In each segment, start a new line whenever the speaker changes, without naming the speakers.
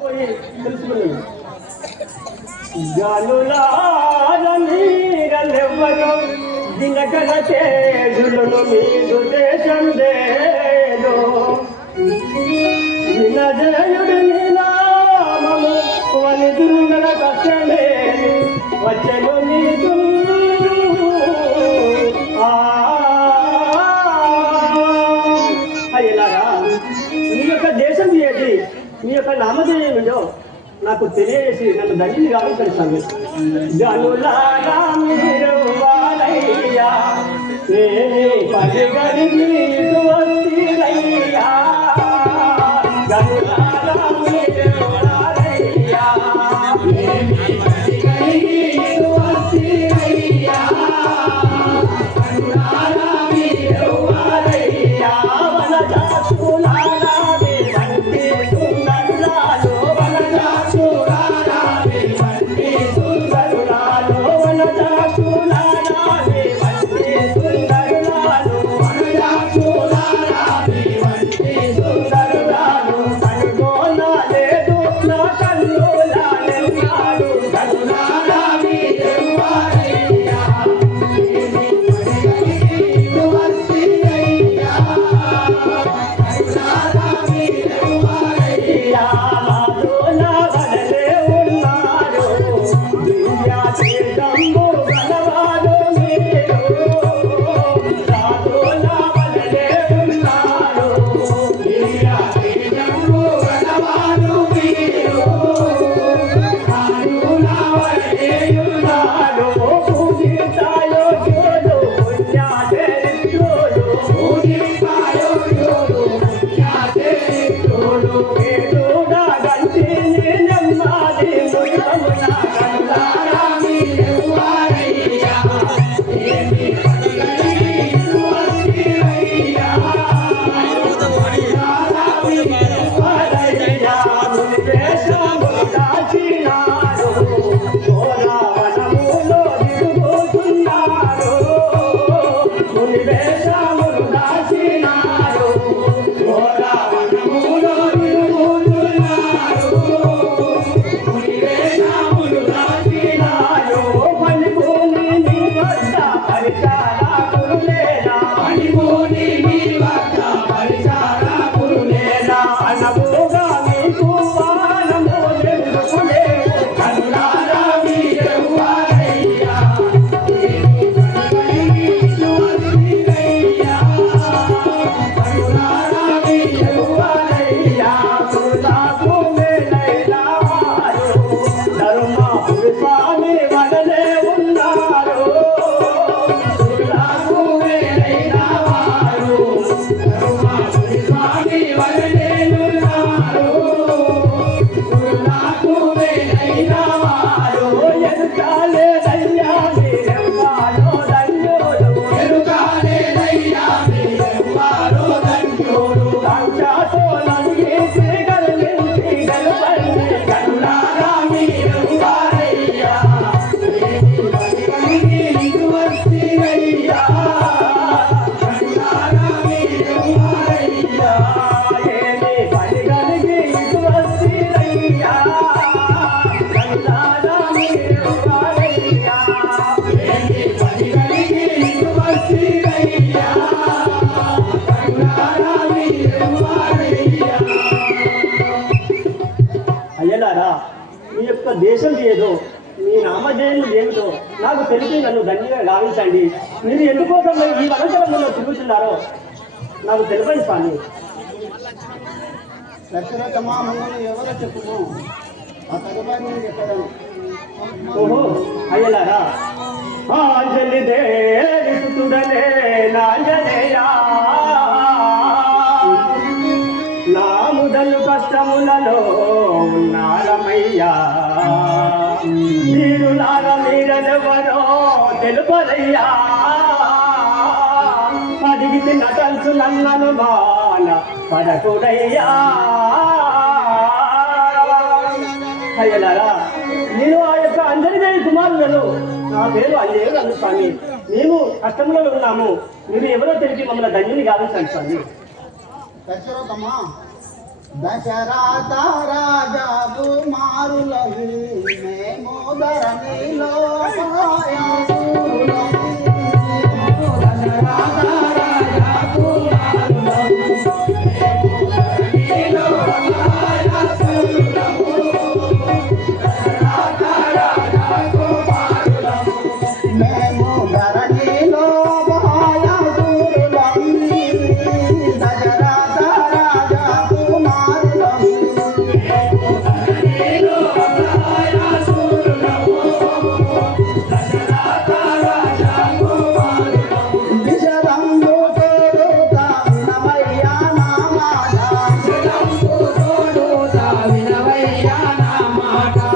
పోయి దినగల తేజులను మీదు దేశం దేదో వినజయుడు నినామము వని కష్టమే వచ్చను నాకు తెలియజేసి నన్ను దండిని కావించండి గనులారా మీరు వారయ్యా Allah'a స్వామి యొక్క దేశం ఏదో? మీ నామధేయం ఏమిటో? నాకు తెలిసి నన్ను దండిగా గావించండి. మీరు ఎందుకోసం ఈ వనచరంలో తిరుగుతున్నారో నాకు తెలిపండి స్వామి.
దశరథ మామూలు ఎవరో చెప్పుము? ఆ తదుపరి నేను చెప్పగలను.
ఓహో అయ్యలారా. ఆంజలి దేవి సుతుడనే నాంజనేయా అయ్యా అడిగితే నటల్సు నన్నను బాల పడకుడయ్యా. నేను ఆ యొక్క అంజలిదేవి కుమారులను నా పేరు స్వామి. మేము కష్టంలో ఉన్నాము. మీరు ఎవరో తెలిసి మమ్మల్ని ధన్యుని గావించండి స్వామి.
దశరథ రాజా కుమారుల
మేము ధరణిలో
मेरा नाम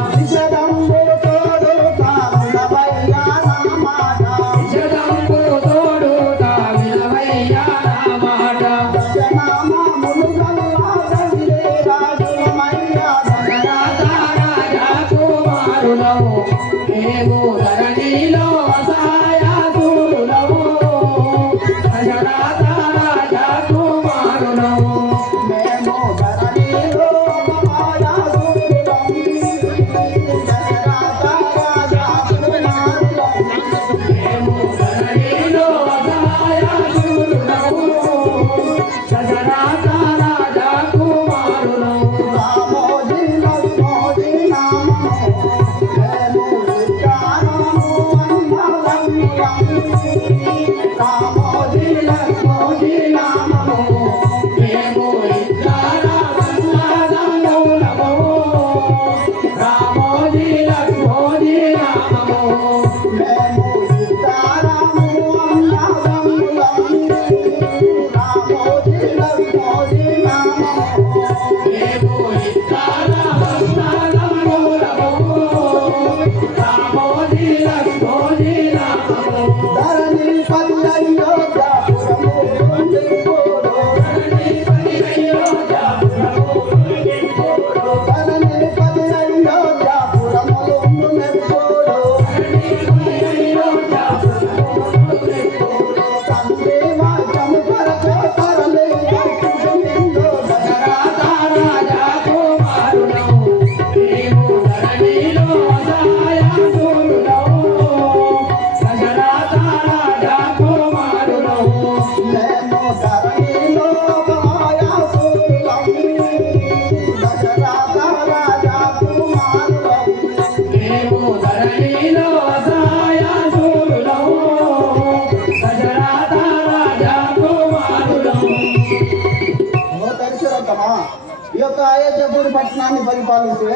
పట్టణాన్ని పరిపాలించే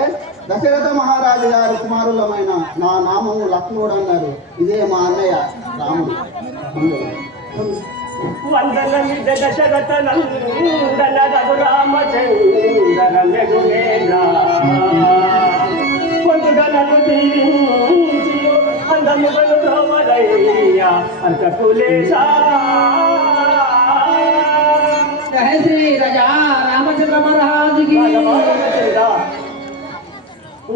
దశరథ మహారాజు గారి కుమారులమైన నా నామము లక్ష్మణుడు అన్నారు. ఇదే మా అన్నయ్య రాముడు.
వందన విద్య దశరథ నందన రఘు రామచంద్ర కొందుగలను అంత
కులేశ శ్రీ రజా జిగి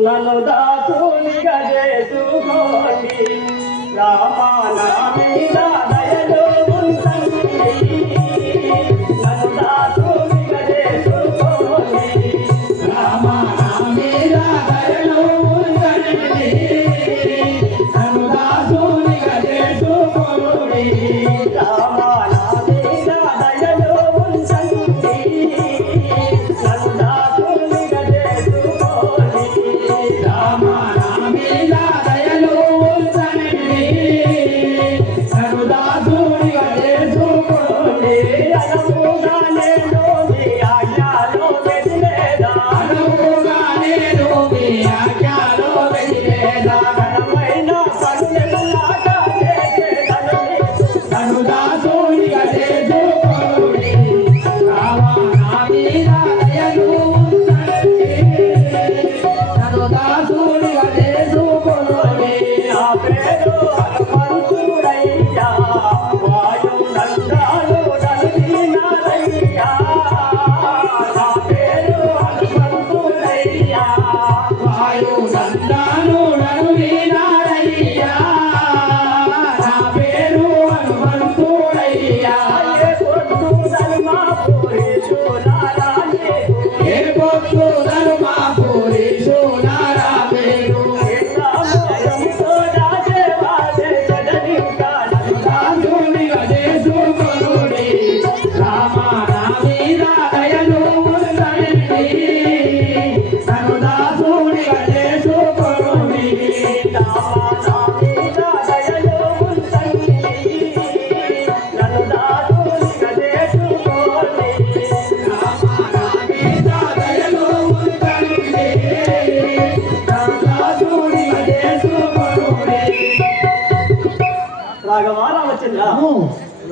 నన్ను దాసునిగా చేసుకోండి రామానామి దాదా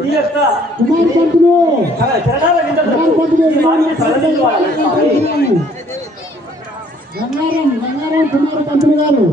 ఈ యొక్క జగడాల
గంగారాం గంగారాం కుమార్ గారు.